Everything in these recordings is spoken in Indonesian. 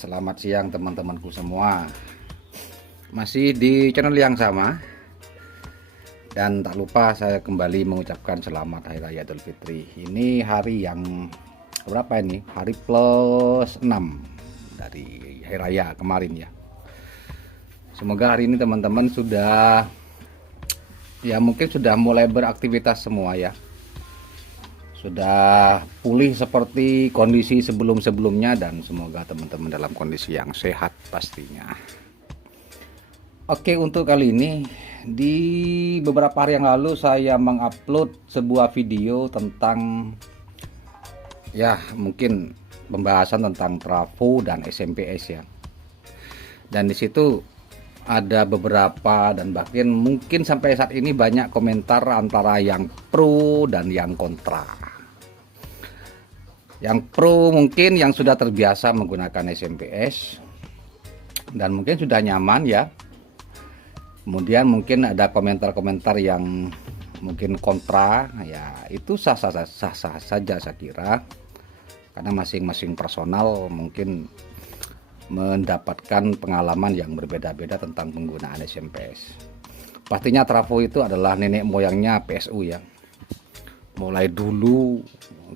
Selamat siang teman-temanku semua. Masih di channel yang sama. Dan tak lupa saya kembali mengucapkan selamat Hari Raya Idul Fitri. Ini hari yang berapa ini? Hari plus 6 dari Hari Raya kemarin ya. Semoga hari ini teman-teman sudah mungkin sudah mulai beraktivitas semua ya. Sudah pulih seperti kondisi sebelum-sebelumnya, dan semoga teman-teman dalam kondisi yang sehat pastinya. Oke, untuk kali ini di beberapa hari yang lalu saya mengupload sebuah video tentang mungkin pembahasan tentang trafo dan SMPS ya. Dan di situ ada beberapa dan bahkan mungkin sampai saat ini banyak komentar antara yang pro dan yang kontra. Yang pro mungkin yang sudah terbiasa menggunakan SMPS dan mungkin sudah nyaman ya. Kemudian mungkin ada komentar-komentar yang mungkin kontra ya, itu sah-sah saja saya kira, karena masing-masing personal mungkin mendapatkan pengalaman yang berbeda-beda tentang penggunaan SMPS. Pastinya trafo itu adalah nenek moyangnya PSU ya. Mulai dulu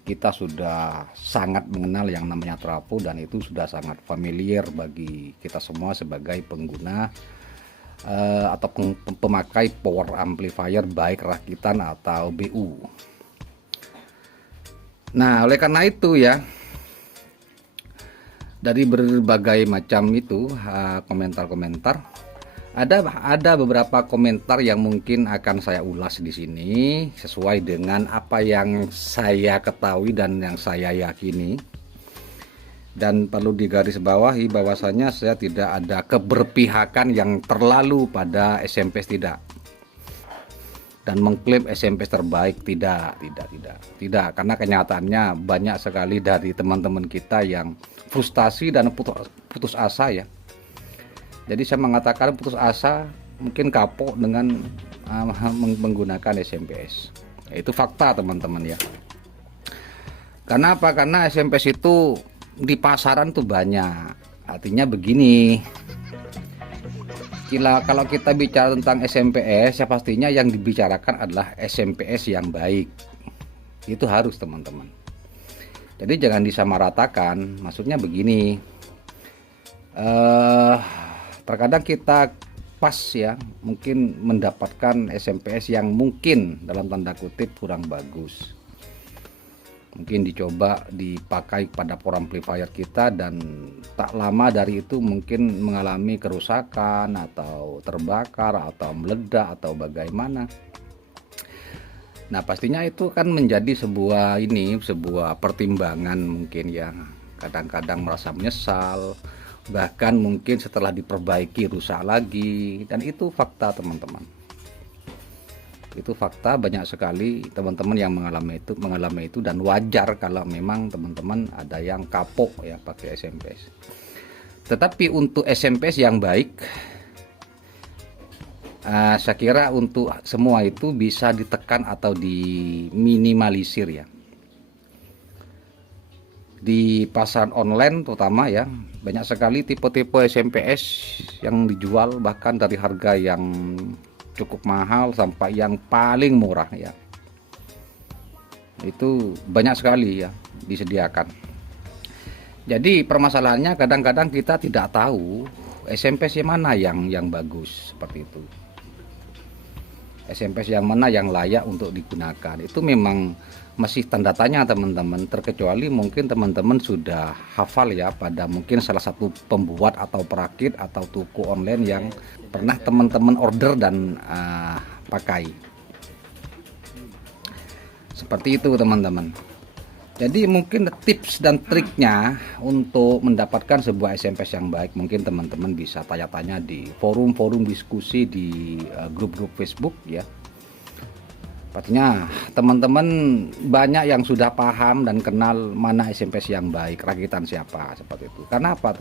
kita sudah sangat mengenal yang namanya trafo, dan itu sudah sangat familiar bagi kita semua sebagai pengguna atau pemakai power amplifier baik rakitan atau BU. Nah, oleh karena itu ya, dari berbagai macam itu komentar-komentar, ada beberapa komentar yang mungkin akan saya ulas di sini sesuai dengan apa yang saya ketahui dan yang saya yakini. Dan perlu digarisbawahi bahwasanya saya tidak ada keberpihakan yang terlalu pada SMPS, tidak. Dan mengklaim SMPS terbaik, tidak, karena kenyataannya banyak sekali dari teman-teman kita yang frustasi dan putus asa ya. Jadi saya mengatakan putus asa, mungkin kapok dengan menggunakan SMPS. Itu fakta teman-teman ya. Karena apa? Karena SMPS itu di pasaran tuh banyak. Artinya begini, kalau kita bicara tentang SMPS ya pastinya yang dibicarakan adalah SMPS yang baik. Itu harus teman-teman. Jadi jangan disamaratakan. Maksudnya begini, terkadang kita pas ya mungkin mendapatkan SMPS yang mungkin dalam tanda kutip kurang bagus. Mungkin dicoba dipakai pada power amplifier kita dan tak lama dari itu mungkin mengalami kerusakan atau terbakar atau meledak atau bagaimana. Nah, pastinya itu kan menjadi sebuah pertimbangan mungkin ya. Kadang-kadang merasa menyesal, bahkan mungkin setelah diperbaiki rusak lagi, dan itu fakta teman-teman. Itu fakta, banyak sekali teman-teman yang mengalami itu dan wajar kalau memang teman-teman ada yang kapok ya pakai SMPS. Tetapi untuk SMPS yang baik, saya kira untuk semua itu bisa ditekan atau diminimalisir ya. Di pasaran online terutama ya, banyak sekali tipe-tipe SMPS yang dijual bahkan dari harga yang cukup mahal sampai yang paling murah ya. Itu banyak sekali ya disediakan. Jadi permasalahannya kadang-kadang kita tidak tahu SMPS yang mana yang bagus seperti itu. SMPS yang mana yang layak untuk digunakan. Itu memang masih tanda tanya teman-teman, terkecuali mungkin teman-teman sudah hafal ya pada mungkin salah satu pembuat atau perakit atau toko online yang pernah teman-teman order dan pakai. Seperti itu teman-teman. Jadi mungkin tips dan triknya untuk mendapatkan sebuah SMPS yang baik, mungkin teman-teman bisa tanya-tanya di forum-forum diskusi di grup-grup Facebook ya. Pastinya teman-teman banyak yang sudah paham dan kenal mana SMPS yang baik, rakitan siapa, seperti itu. Karena apa?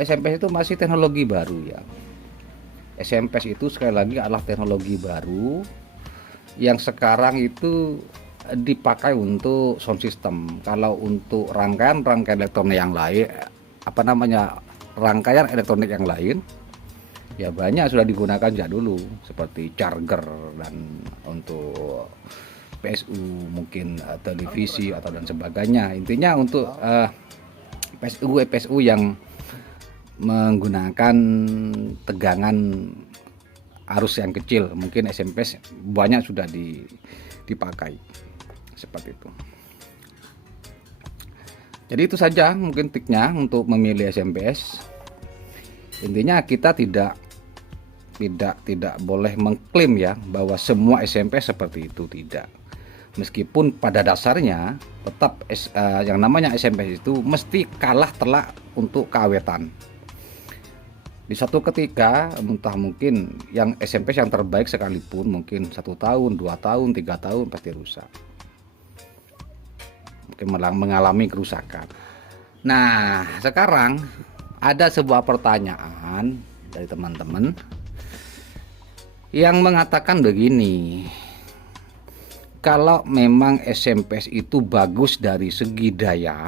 SMPS itu masih teknologi baru ya. SMPS itu sekali lagi adalah teknologi baru yang sekarang itu dipakai untuk sound system. Kalau untuk rangkaian elektronik yang lain apa namanya, rangkaian elektronik yang lain ya banyak sudah digunakan sejak dulu, seperti charger dan untuk PSU mungkin televisi atau dan sebagainya. Intinya untuk PSU yang menggunakan tegangan arus yang kecil, mungkin SMP banyak sudah dipakai seperti itu. Jadi itu saja mungkin triknya untuk memilih SMPS. Intinya kita tidak boleh mengklaim ya bahwa semua SMP seperti itu, tidak. Meskipun pada dasarnya tetap yang namanya SMP itu mesti kalah telak untuk keawetan. Di satu ketika entah mungkin yang SMP yang terbaik sekalipun mungkin 1 tahun, 2 tahun, 3 tahun pasti rusak, mungkin mengalami kerusakan. Nah, sekarang ada sebuah pertanyaan dari teman-teman yang mengatakan begini, kalau memang SMPS itu bagus dari segi daya,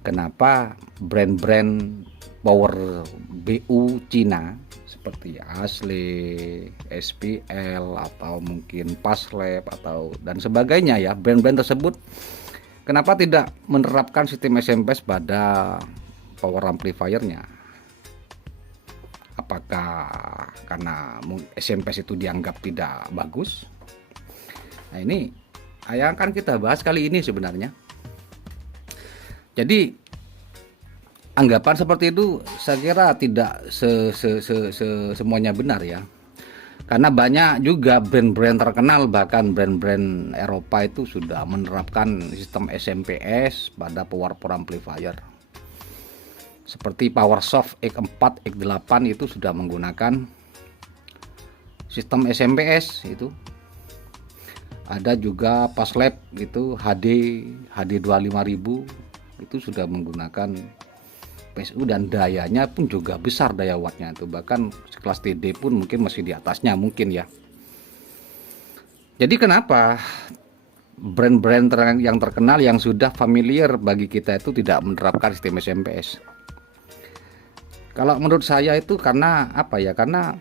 kenapa brand-brand power BU Cina seperti Asle, SPL atau mungkin Paslab atau dan sebagainya ya, brand-brand tersebut kenapa tidak menerapkan sistem SMPS pada power amplifiernya? Apakah karena SMPS itu dianggap tidak bagus? Nah, ini yang akan kita bahas kali ini sebenarnya. Jadi anggapan seperti itu saya kira tidak semuanya benar ya. Karena banyak juga brand-brand terkenal, bahkan brand-brand Eropa itu sudah menerapkan sistem SMPS pada power amplifier. Seperti PowerSoft X4, X8 itu sudah menggunakan sistem SMPS itu. Ada juga Paslab gitu HD25000 itu sudah menggunakan PSU dan dayanya pun juga besar, daya wattnya itu bahkan kelas TD pun mungkin masih di atasnya mungkin ya. Jadi kenapa brand-brand yang terkenal yang sudah familiar bagi kita itu tidak menerapkan sistem SMPS? Kalau menurut saya itu karena apa ya? Karena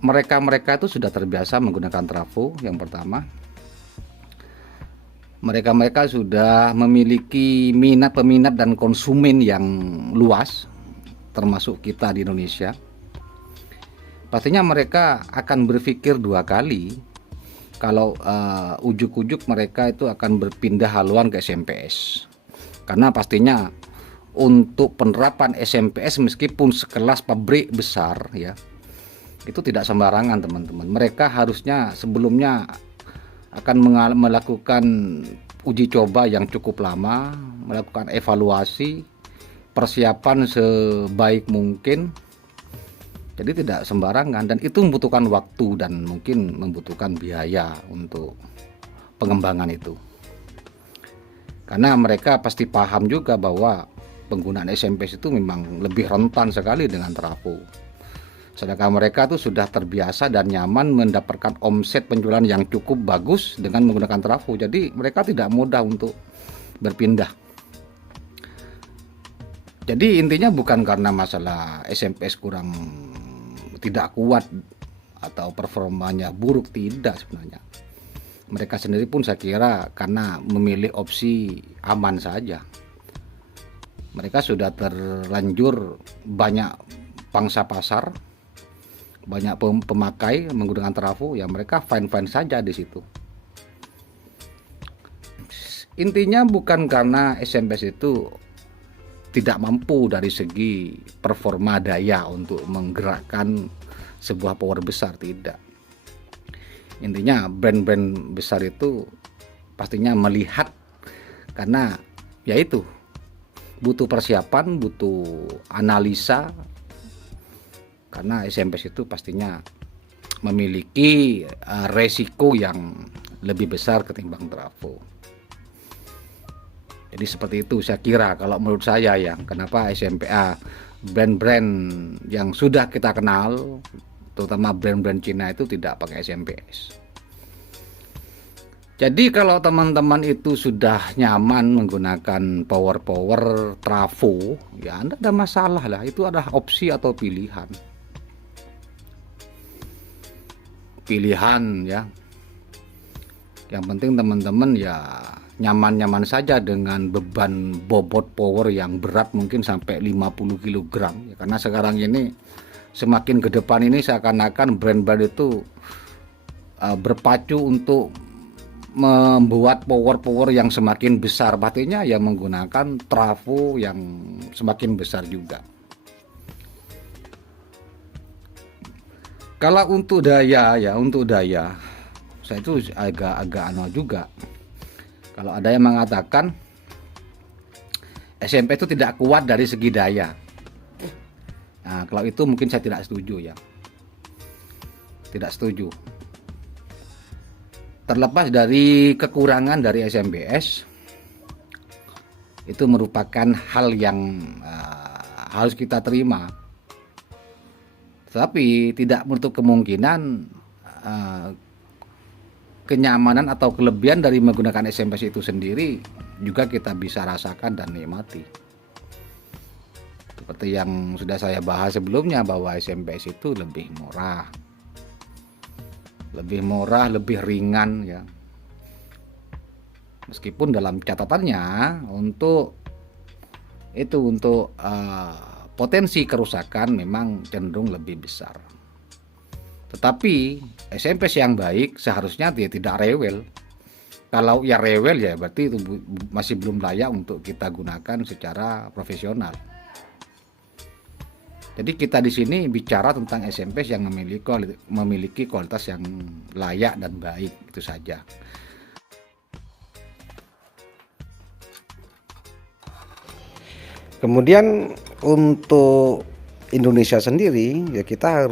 mereka itu sudah terbiasa menggunakan trafo yang pertama. Mereka sudah memiliki peminat dan konsumen yang luas, termasuk kita di Indonesia. Pastinya mereka akan berpikir 2 kali kalau ujuk-ujuk mereka itu akan berpindah haluan ke SMPS. Karena pastinya untuk penerapan SMPS meskipun sekelas pabrik besar ya, itu tidak sembarangan teman-teman. Mereka harusnya sebelumnya akan melakukan uji coba yang cukup lama, melakukan evaluasi, persiapan sebaik mungkin. Jadi tidak sembarangan dan itu membutuhkan waktu dan mungkin membutuhkan biaya untuk pengembangan itu. Karena mereka pasti paham juga bahwa penggunaan SMPS itu memang lebih rentan sekali dengan trafo. Sedangkan mereka tuh sudah terbiasa dan nyaman mendapatkan omset penjualan yang cukup bagus dengan menggunakan trafo. Jadi mereka tidak mudah untuk berpindah. Jadi intinya bukan karena masalah SMPS kurang tidak kuat atau performanya buruk, tidak sebenarnya. Mereka sendiri pun saya kira karena memilih opsi aman saja. Mereka sudah terlanjur banyak pangsa pasar, banyak pemakai menggunakan trafo, ya mereka fine-fine saja di situ. Intinya bukan karena SMPS itu tidak mampu dari segi performa daya untuk menggerakkan sebuah power besar, tidak. Intinya brand-brand besar itu pastinya melihat karena yaitu butuh persiapan, butuh analisa. Karena SMPS itu pastinya memiliki resiko yang lebih besar ketimbang trafo. Jadi seperti itu saya kira kalau menurut saya ya, kenapa SMPA brand-brand yang sudah kita kenal, terutama brand-brand Cina itu tidak pakai SMPS. Jadi kalau teman-teman itu sudah nyaman menggunakan power trafo, ya Anda ada masalah lah, itu adalah opsi atau pilihan. Pilihan ya. Yang penting teman-teman ya nyaman-nyaman saja dengan beban bobot power yang berat mungkin sampai 50 kg ya, karena sekarang ini semakin ke depan ini seakan-akan brand-brand itu berpacu untuk membuat power yang semakin besar, artinya yang menggunakan trafo yang semakin besar juga. Kalau untuk daya ya, saya itu agak aneh juga. Kalau ada yang mengatakan SMP itu tidak kuat dari segi daya. Nah, kalau itu mungkin saya tidak setuju ya. Tidak setuju. Terlepas dari kekurangan dari SMPS, itu merupakan hal yang harus kita terima. Tetapi tidak menutup kemungkinan kenyamanan atau kelebihan dari menggunakan SMPS itu sendiri juga kita bisa rasakan dan nikmati. Seperti yang sudah saya bahas sebelumnya, bahwa SMPS itu lebih murah, lebih ringan ya. Meskipun dalam catatannya untuk potensi kerusakan memang cenderung lebih besar. Tetapi SMPS yang baik seharusnya dia tidak rewel. Kalau ya rewel ya berarti itu masih belum layak untuk kita gunakan secara profesional. Jadi kita di sini bicara tentang SMPS yang memiliki kualitas yang layak dan baik, itu saja. Kemudian untuk Indonesia sendiri ya kita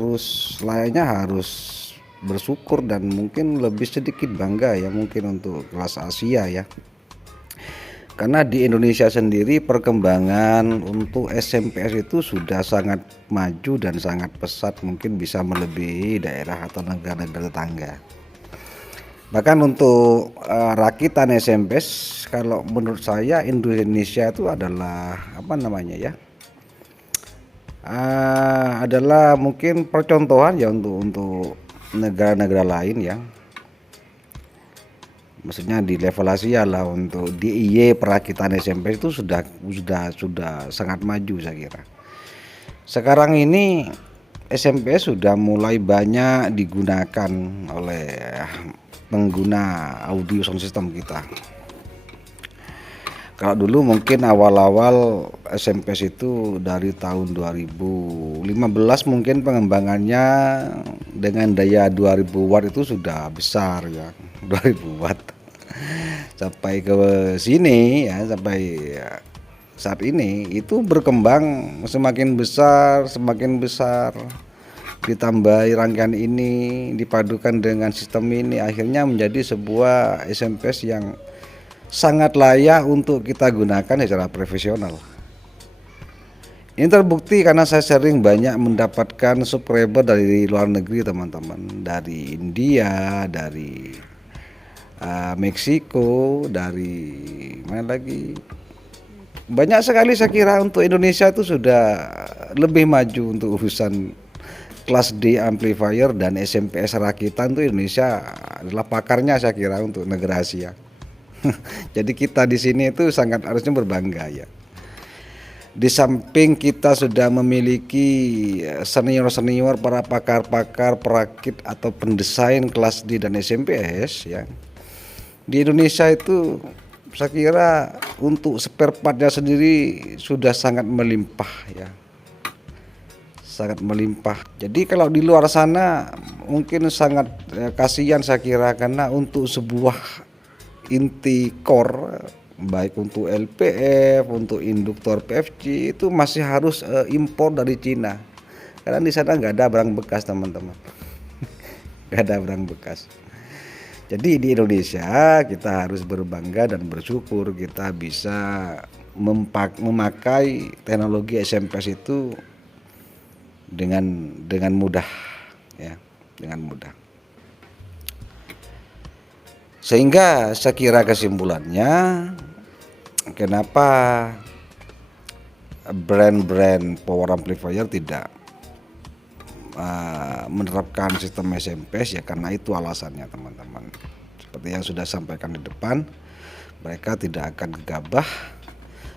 layaknya harus bersyukur dan mungkin lebih sedikit bangga ya mungkin untuk kelas Asia ya. Karena di Indonesia sendiri perkembangan untuk SMPS itu sudah sangat maju dan sangat pesat, mungkin bisa melebihi daerah atau negara-negara tetangga. Bahkan untuk rakitan SMPS, kalau menurut saya Indonesia itu adalah adalah mungkin percontohan ya untuk negara-negara lain ya. Maksudnya di level Asia lah, untuk DIY perakitan SMP itu sudah sangat maju saya kira. Sekarang ini SMP sudah mulai banyak digunakan oleh pengguna audio sound system kita. Kalau dulu mungkin awal-awal SMP itu dari tahun 2015 mungkin pengembangannya dengan daya 2000 watt itu sudah besar ya, 2000 watt. Sampai ke sini ya, sampai saat ini itu berkembang semakin besar, ditambah rangkaian ini dipadukan dengan sistem ini, akhirnya menjadi sebuah SMPS yang sangat layak untuk kita gunakan secara profesional. Ini terbukti karena saya sering banyak mendapatkan subscriber dari luar negeri teman-teman, dari India, dari Meksiko, dari mana lagi, banyak sekali. Saya kira untuk Indonesia itu sudah lebih maju untuk urusan kelas D amplifier dan SMPS rakitan. Itu Indonesia adalah pakarnya saya kira untuk negara Asia. Jadi kita di sini itu sangat harusnya berbangga ya. Di samping kita sudah memiliki senior-senior, para pakar-pakar perakit atau pendesain kelas D dan SMPS ya. Di Indonesia itu saya kira untuk spare partnya sendiri sudah sangat melimpah ya. Sangat melimpah. Jadi kalau di luar sana mungkin sangat kasihan saya kira, karena untuk sebuah inti core baik untuk LPF, untuk induktor PFC itu masih harus impor dari Cina, karena di sana nggak ada barang bekas teman-teman. Nggak ada barang bekas. Jadi di Indonesia kita harus berbangga dan bersyukur kita bisa memakai teknologi SMPS itu dengan mudah ya, dengan mudah. Sehingga saya kira kesimpulannya, kenapa brand-brand power amplifier tidak menerapkan sistem SMPS, ya karena itu alasannya teman-teman. Seperti yang sudah sampaikan di depan, mereka tidak akan gegabah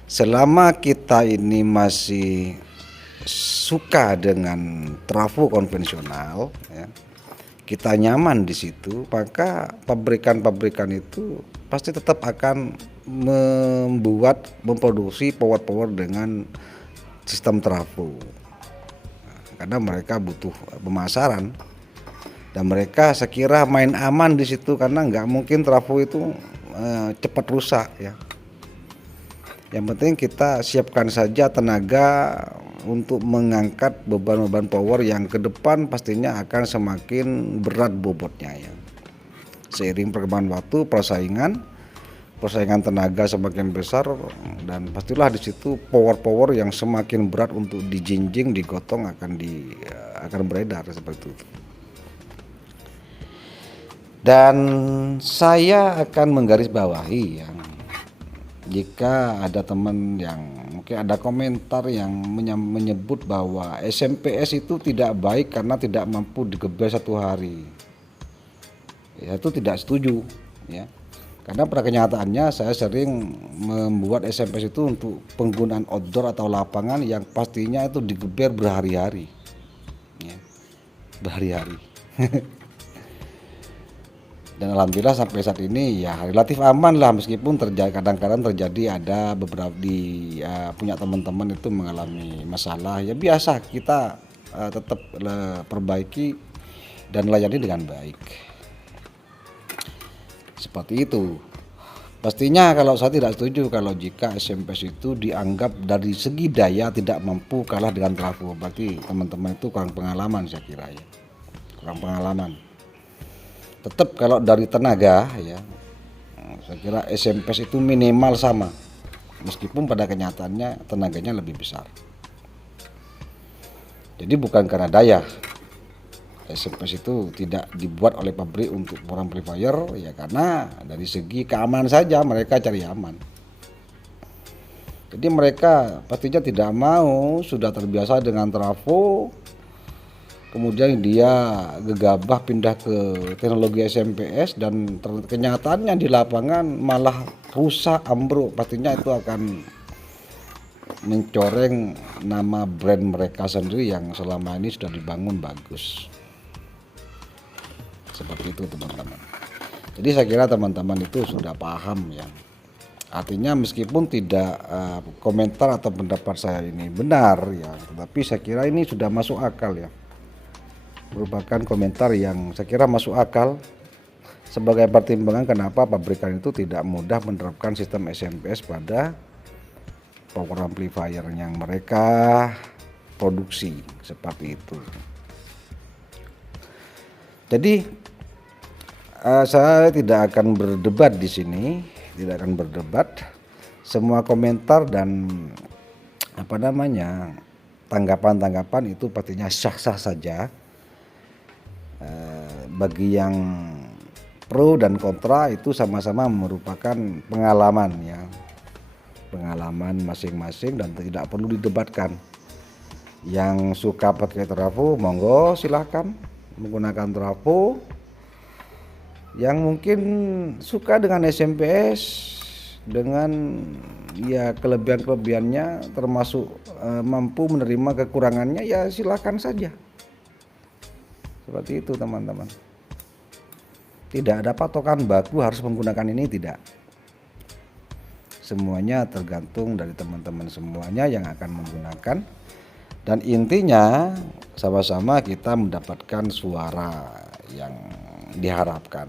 selama kita ini masih suka dengan trafo konvensional, ya, kita nyaman di situ, maka pabrikan-pabrikan itu pasti tetap akan memproduksi power dengan sistem trafo, karena mereka butuh pemasaran dan mereka saya kira main aman di situ, karena nggak mungkin trafo itu cepat rusak, ya. Yang penting kita siapkan saja tenaga untuk mengangkat beban-beban power yang ke depan pastinya akan semakin berat bobotnya, ya. Seiring perkembangan waktu, persaingan tenaga semakin besar, dan pastilah di situ power yang semakin berat untuk dijinjing, digotong akan beredar seperti itu. Dan saya akan menggarisbawahi, ya, jika ada teman yang mungkin ada komentar yang menyebut bahwa SMPS itu tidak baik karena tidak mampu digeber satu hari, ya itu tidak setuju, ya. Karena pada kenyataannya saya sering membuat SMPS itu untuk penggunaan outdoor atau lapangan yang pastinya itu digeber berhari-hari, ya, berhari-hari. Dan alhamdulillah sampai saat ini ya relatif aman lah, meskipun kadang-kadang terjadi ada beberapa punya teman-teman itu mengalami masalah, ya biasa, kita tetap perbaiki dan layani dengan baik. Seperti itu. Pastinya kalau saya tidak setuju kalau jika SMPS itu dianggap dari segi daya tidak mampu kalah dengan trafo, berarti teman-teman itu kurang pengalaman, saya kira, ya. Kurang pengalaman. Tetap kalau dari tenaga, ya, saya kira SMPS itu minimal sama, meskipun pada kenyataannya tenaganya lebih besar. Jadi bukan karena daya, SMPS itu tidak dibuat oleh pabrik untuk power amplifier, ya karena dari segi keamanan saja mereka cari aman. Jadi mereka pastinya tidak mau sudah terbiasa dengan trafo, kemudian dia gegabah pindah ke teknologi SMPS dan kenyataannya di lapangan malah rusak, ambruk. Pastinya itu akan mencoreng nama brand mereka sendiri yang selama ini sudah dibangun bagus. Seperti itu teman-teman. Jadi saya kira teman-teman itu sudah paham, ya. Artinya meskipun tidak komentar atau pendapat saya ini benar, ya, tetapi saya kira ini sudah masuk akal, ya. Merupakan komentar yang saya kira masuk akal sebagai pertimbangan kenapa pabrikan itu tidak mudah menerapkan sistem SMPS pada power amplifier yang mereka produksi, seperti itu. Jadi saya tidak akan berdebat di sini, tidak akan berdebat. Semua komentar dan tanggapan-tanggapan itu pastinya sah-sah saja. Bagi yang pro dan kontra itu sama-sama merupakan pengalaman, ya, pengalaman masing-masing dan tidak perlu didebatkan. Yang suka pakai trafo monggo silahkan menggunakan trafo, yang mungkin suka dengan SMPS dengan ya kelebihannya termasuk mampu menerima kekurangannya, ya silahkan saja. Seperti itu teman-teman. Tidak ada patokan baku harus menggunakan ini, tidak. Semuanya tergantung dari teman-teman semuanya yang akan menggunakan, dan intinya sama-sama kita mendapatkan suara yang diharapkan.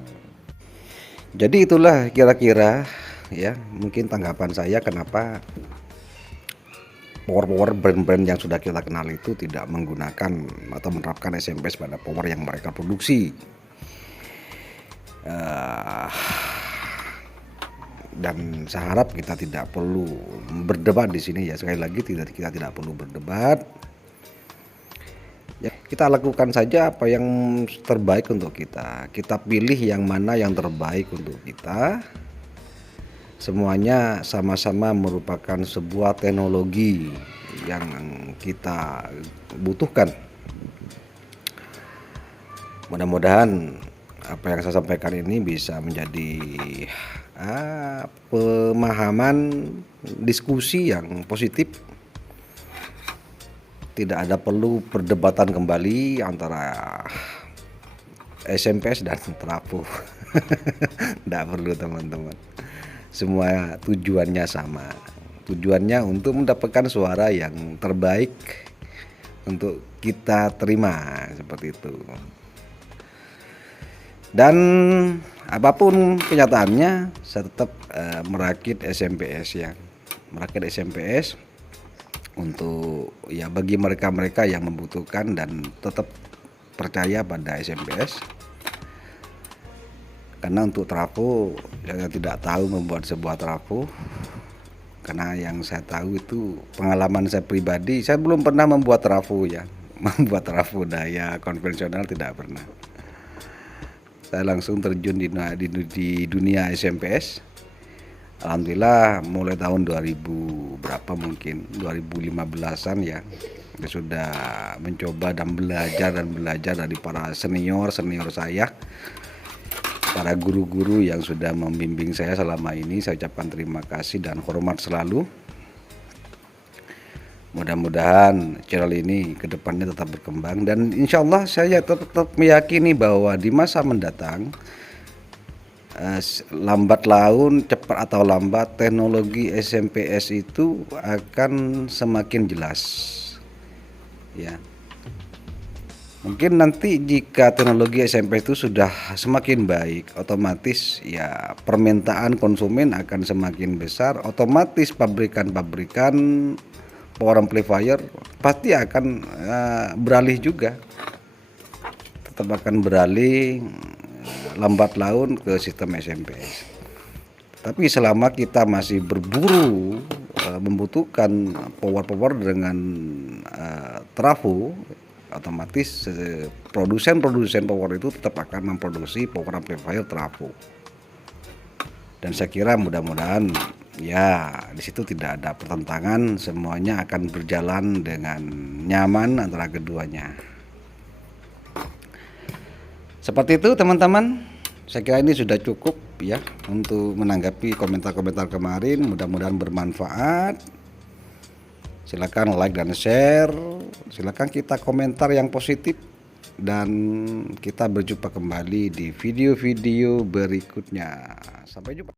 Jadi itulah kira-kira, ya, mungkin tanggapan saya kenapa power brand-brand yang sudah kita kenal itu tidak menggunakan atau menerapkan SMPS pada power yang mereka produksi. Dan saya harap kita tidak perlu berdebat di sini, ya, sekali lagi kita tidak perlu berdebat. Ya, kita lakukan saja apa yang terbaik untuk kita. Kita pilih yang mana yang terbaik untuk kita. Semuanya sama-sama merupakan sebuah teknologi yang kita butuhkan. Mudah-mudahan apa yang saya sampaikan ini bisa menjadi pemahaman diskusi yang positif. Tidak ada perlu perdebatan kembali antara SMPS dan trafo. Tidak perlu teman-teman. Semua tujuannya sama. Tujuannya untuk mendapatkan suara yang terbaik untuk kita terima, seperti itu. Dan apapun kenyataannya, saya tetap merakit SMPS ya, merakit SMPS untuk ya bagi mereka-mereka yang membutuhkan dan tetap percaya pada SMPS. Karena untuk trafo saya tidak tahu membuat sebuah trafo, karena yang saya tahu itu pengalaman saya pribadi, saya belum pernah membuat trafo ya, membuat trafo daya konvensional tidak pernah. Saya langsung terjun di dunia SMPS. Alhamdulillah mulai tahun 2000 berapa mungkin 2015-an ya, saya sudah mencoba dan belajar dari para senior saya, para guru-guru yang sudah membimbing saya selama ini. Saya ucapkan terima kasih dan hormat selalu. Mudah-mudahan channel ini kedepannya tetap berkembang, dan insya Allah saya tetap meyakini bahwa di masa mendatang, lambat laun, cepat atau lambat, teknologi SMPS itu akan semakin jelas ya. Mungkin nanti jika teknologi SMP itu sudah semakin baik, otomatis ya permintaan konsumen akan semakin besar, otomatis pabrikan-pabrikan power amplifier pasti akan beralih juga, tetap akan beralih lambat laun ke sistem SMPS. Tapi selama kita masih berburu membutuhkan power dengan trafo, otomatis produsen power itu tetap akan memproduksi power amplifier trafo. Dan saya kira mudah-mudahan ya di situ tidak ada pertentangan, semuanya akan berjalan dengan nyaman antara keduanya. Seperti itu teman-teman, saya kira ini sudah cukup ya untuk menanggapi komentar-komentar kemarin. Mudah-mudahan bermanfaat. Silakan like dan share, silakan kita komentar yang positif, dan kita berjumpa kembali di video-video berikutnya. Sampai jumpa.